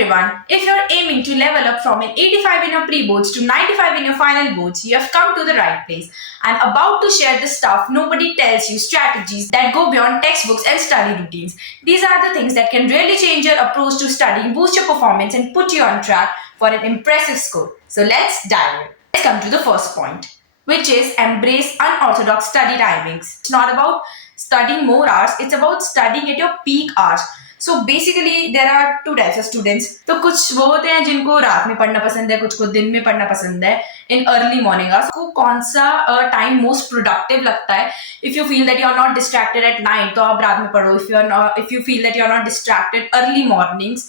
everyone. If you're aiming to level up from an 85 in your pre-boards to 95 in your final boards, you have come to the right place. I'm about to share the stuff nobody tells you, strategies that go beyond textbooks and study routines. These are the things that can really change your approach to studying, boost your performance, and put you on track for an impressive score. So let's dive in. Let's come to the first point, which is embrace unorthodox study timings. It's not about studying more hours, it's about studying at your peak hours. So basically there are two types of students. तो कुछ वो होते हैं जिनको रात में पढ़ना पसंद है, कुछ को दिन में पढ़ना पसंद है इन अर्ली मॉर्निंग आवर्स. को कौन सा टाइम मोस्ट प्रोडक्टिव लगता है? If you feel that you are not distracted at night तो आप रात में पढ़ो. If you feel that you are not distracted early mornings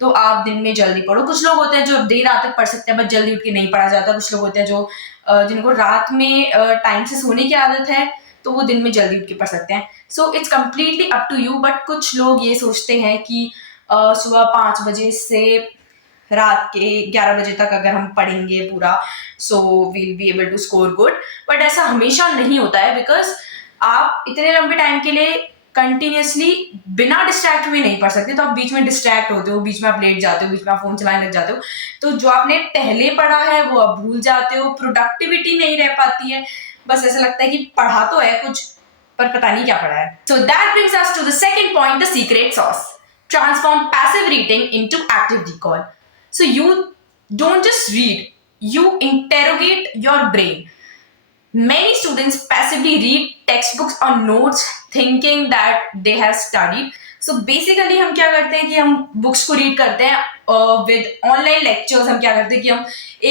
तो आप दिन में जल्दी पढ़ो. कुछ लोग होते हैं जो देर रात तक पढ़ सकते हैं बट जल्दी उठ के नहीं पढ़ा जाता. कुछ लोग होते हैं जो जिनको रात में टाइम से सोने की आदत है तो वो दिन में जल्दी उठ के पढ़ सकते हैं. So it's completely up to you. But कुछ लोग ये सोचते हैं कि सुबह 5 बजे से रात के 11 बजे तक अगर हम पढ़ेंगे पूरा so we'll be able to score good. But ऐसा हमेशा नहीं होता है बिकॉज आप इतने लंबे टाइम के लिए कंटिन्यूसली बिना डिस्ट्रैक्ट हुए नहीं पढ़ सकते. तो आप बीच में डिस्ट्रैक्ट होते हो, बीच में आप लेट जाते हो, बीच में आप फोन चलाने लग जाते हो. तो जो आपने पहले पढ़ा है वो आप भूल जाते हो. प्रोडक्टिविटी नहीं रह पाती है. बस ऐसा लगता है कि पढ़ा तो है कुछ पर पता नहीं क्या पढ़ा है. So that brings us to the second point, the secret sauce. Transform passive reading into active recall. So you don't just read, you interrogate your brain. Many students passively read textbooks or notes thinking that they have studied. So basically हम क्या करते हैं कि हम books को read करते हैं with online lectures. हम क्या करते हैं कि हम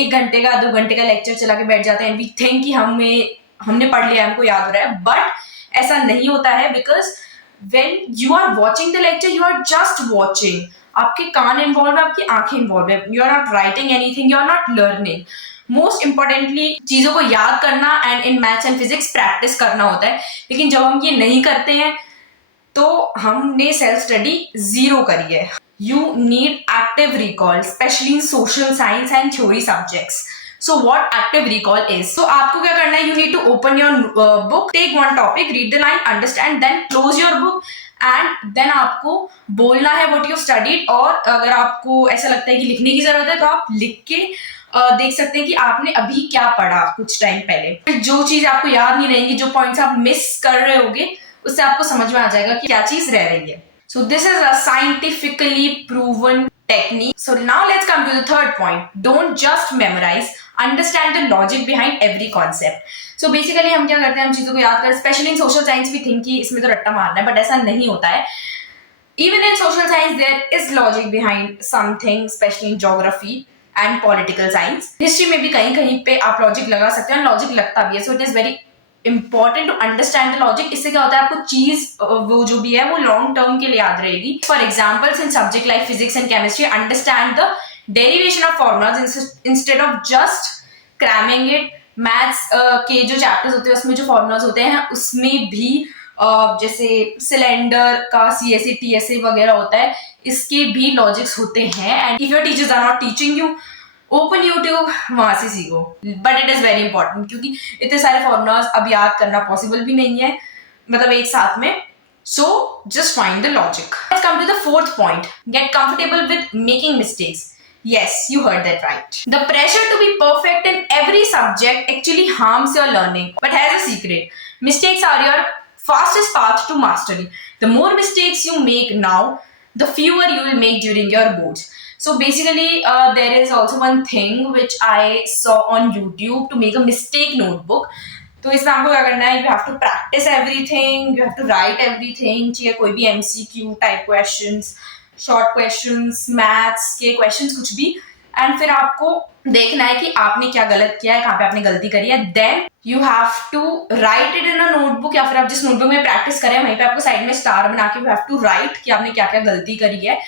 1 घंटे का 2 घंटे का लेक्चर चला के बैठ जाते हैं. वी थिंक कि हमने पढ़ लिया, हमको याद हो रहा है. बट ऐसा नहीं होता है because when you are watching the lecture you are just watching. आपके कान इन्वॉल्व है, आपकी आंखें इन्वॉल्व है. You are not writing anything, you are not learning. Most importantly चीजों को याद करना and in maths and physics practice करना होता है. लेकिन जब हम ये नहीं करते हैं तो हमने सेल्फ स्टडी जीरो करी है. You need active recall specially in social science and theory subjects. So what active recall is? So आपको क्या करना है? You need to open your book, take one topic, read the line, understand, then close your book and then आपको बोलना है what you studied. और अगर आपको ऐसा लगता है कि लिखने की जरूरत है तो आप लिख के देख सकते हैं कि आपने अभी क्या पढ़ा कुछ टाइम पहले. जो चीज आपको याद नहीं रहेगी, जो पॉइंट्स आप मिस कर रहे होगे उससे आपको समझ में आ जाएगा कि क्या चीज रह रही है. So this is a scientifically proven technique. So now let's come to the third point. Don't just memorize. Understand the logic behind every concept. So basically हम क्या करते हैं, हम चीजों को याद करते हैं. स्पेशली इन सोशल साइंस भी थिंक कि इसमें तो रट्टा मारना है, बट ऐसा नहीं होता है. Even in social science there is logic behind something, especially in geography and political science. History में भी कहीं कहीं पे आप लॉजिक लगा सकते हैं, लॉजिक लगता भी है. So it is very important to understand the logic. इससे क्या होता है, आपको चीज वो जो भी है वो लॉन्ग टर्म के लिए याद रहेगी. For examples in subject like physics and chemistry, understand the derivation of formulas instead of just cramming it. Maths के जो चैप्टर्स होते हैं उसमें जो फॉर्मूलाज होते हैं उसमें भी जैसे सिलेंडर का CSA TSA वगैरह होता है, इसके भी लॉजिक्स होते हैं. And if your teachers are not teaching you, open YouTube, वहां से सीखो. But it is very important क्योंकि इतने सारे फॉर्मूलाज अब याद करना पॉसिबल भी नहीं है, मतलब एक साथ में. So just find the logic. Let's come to the fourth point. Get comfortable with making mistakes. Yes, you heard that right. The pressure to be perfect in every subject actually harms your learning, but has a secret. Mistakes are your fastest path to mastery. The more mistakes you make now, the fewer you will make during your boards. So basically, there is also one thing which I saw on YouTube to make a mistake notebook. तो इसमें आपको क्या करना है, you have to practise everything, you have to write everything. चाहिए कोई भी MCQ type questions, short questions, maths के क्वेश्चंस, कुछ भी. एंड फिर आपको देखना है कि आपने क्या गलत किया है, कहाँ पे आपने गलती करी है. Then you have to write it in a notebook, या फिर आप जिस नोटबुक में प्रैक्टिस करें वहीं पे आपको साइड में स्टार बना के यू हैव टू राइट कि आपने क्या क्या गलती करी है.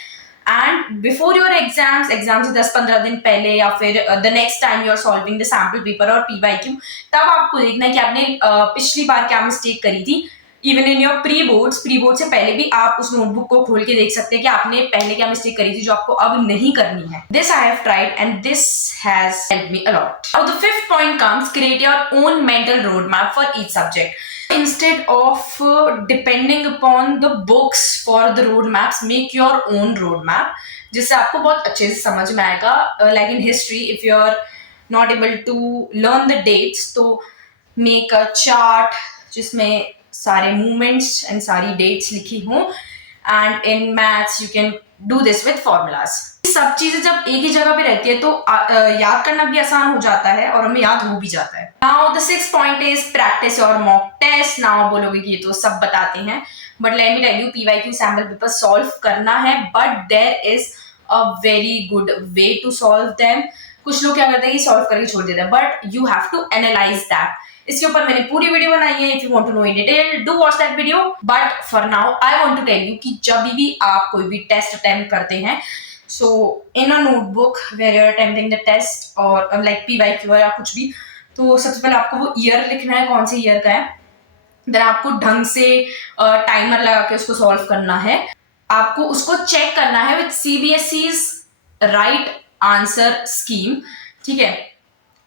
एंड बिफोर योर एग्जाम से 10-15 दिन पहले या फिर the next time you are solving the sample paper और PYQ, तब आपको देखना है कि आपने पिछली बार क्या मिस्टेक करी थी. Even in your pre board से पहले भी आप उस नोटबुक को खोल के देख सकते हैं कि आपने पहले क्या मिस्टेक करी थी जो आपको अब नहीं करनी है. This I have tried and this has helped me a lot. Now the fifth point comes, create your own mental road map for each subject. Instead of depending upon the books for the road maps, make your own road map. जिससे आपको बहुत अच्छे से समझ में आएगा. Like in history, if you are not able to learn the dates, तो make a chart जिसमें सारे मूवमेंट्स एंड सारी डेट्स लिखी हों. And in maths you can do this with formulas. सब चीजें जब एक ही जगह पे रहती है तो याद करना भी आसान हो जाता है और हमें याद हो भी जाता है. Now the 6th point is practice और मॉक टेस्ट. नाउ बोलोगे कि ये तो सब बताते हैं, but let me tell you, PYQ sample paper solve करना है, but there is a very good way to solve them. कुछ लोग क्या करते हैं कि सॉल्व करके छोड़ देते हैं, but you have to analyse that. इसके ऊपर मैंने पूरी वीडियो बनाई है. If you want to know in detail, do watch that video. But for now I want to tell you कि जब भी आप कोई भी टेस्ट अटेम्प्ट करते हैं, so in a notebook where you're attempting the test or like PYQ या कुछ भी, तो सबसे पहले आपको वो ईयर लिखना है, कौन से ईयर का है. देन आपको ढंग से टाइमर लगा के उसको सॉल्व करना है. आपको उसको चेक करना है with CBSE's right answer scheme. ठीक है,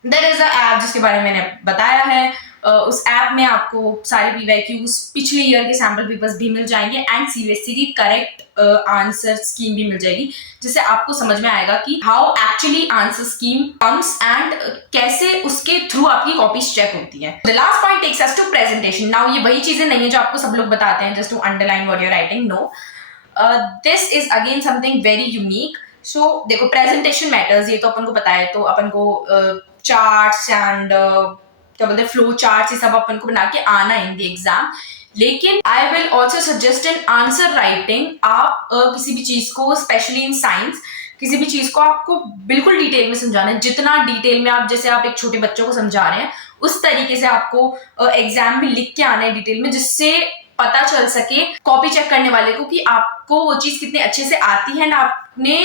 देयर इज अ ऐप जिसके बारे में मैंने बताया है. उस ऐप में आपको सारे PYQs पिछले ईयर के सैम्पल पेपर्स भी मिल जाएंगे एंड CBSE की करेक्ट आंसर स्कीम भी मिल जाएगी, जिससे आपको समझ में आएगा कि how actually answer scheme comes and कैसे उसके थ्रू आपकी कॉपीज चेक होती है. The last point takes us to presentation. Now ये वही चीजें नहीं है जो आपको सब लोग बताते हैं just to underline what you are writing. No, this is again something very unique. So देखो, प्रेजेंटेशन मैटर्स, ये तो अपन को पता है. तो अपन को चार्ट्स एंड क्या बोलते हैं, फ्लो चार्ट्स, ये सब अपन को बना के आना है इन द एग्जाम. लेकिन I will also suggest in answer writing. आप किसी भी चीज को, स्पेशली इन साइंस, किसी भी चीज को आपको बिल्कुल डिटेल में समझाना है. जितना डिटेल में आप, जैसे आप एक छोटे बच्चों को समझा रहे हैं, उस तरीके से आपको एग्जाम में लिख के आना है डिटेल में, जिससे पता चल सके कॉपी चेक करने वाले को कि आपको वो चीज कितने अच्छे से आती है. आपने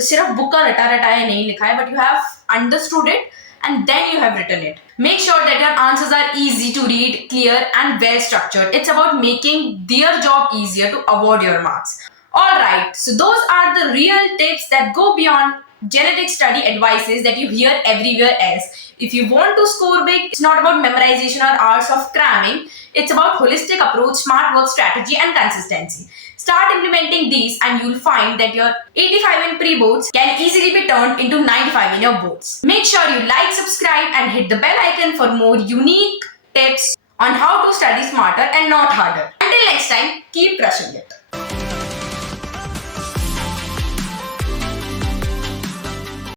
सिर्फ बुक का रटा रटाया नहीं लिखा है, but you have understood it and then you have written it. Make sure that your answers are easy to read, clear and well structured. It's about making their job easier to award your marks. Alright, so those are the real tips that go beyond genetic study advices that you hear everywhere else. If you want to score big, it's not about memorization or hours of cramming. It's about holistic approach, smart work strategy and consistency. Start implementing these and you'll find that your 85 in pre-boards can easily be turned into 95 in your boards. Make sure you like, subscribe and hit the bell icon for more unique tips on how to study smarter and not harder. Until next time, keep crushing it.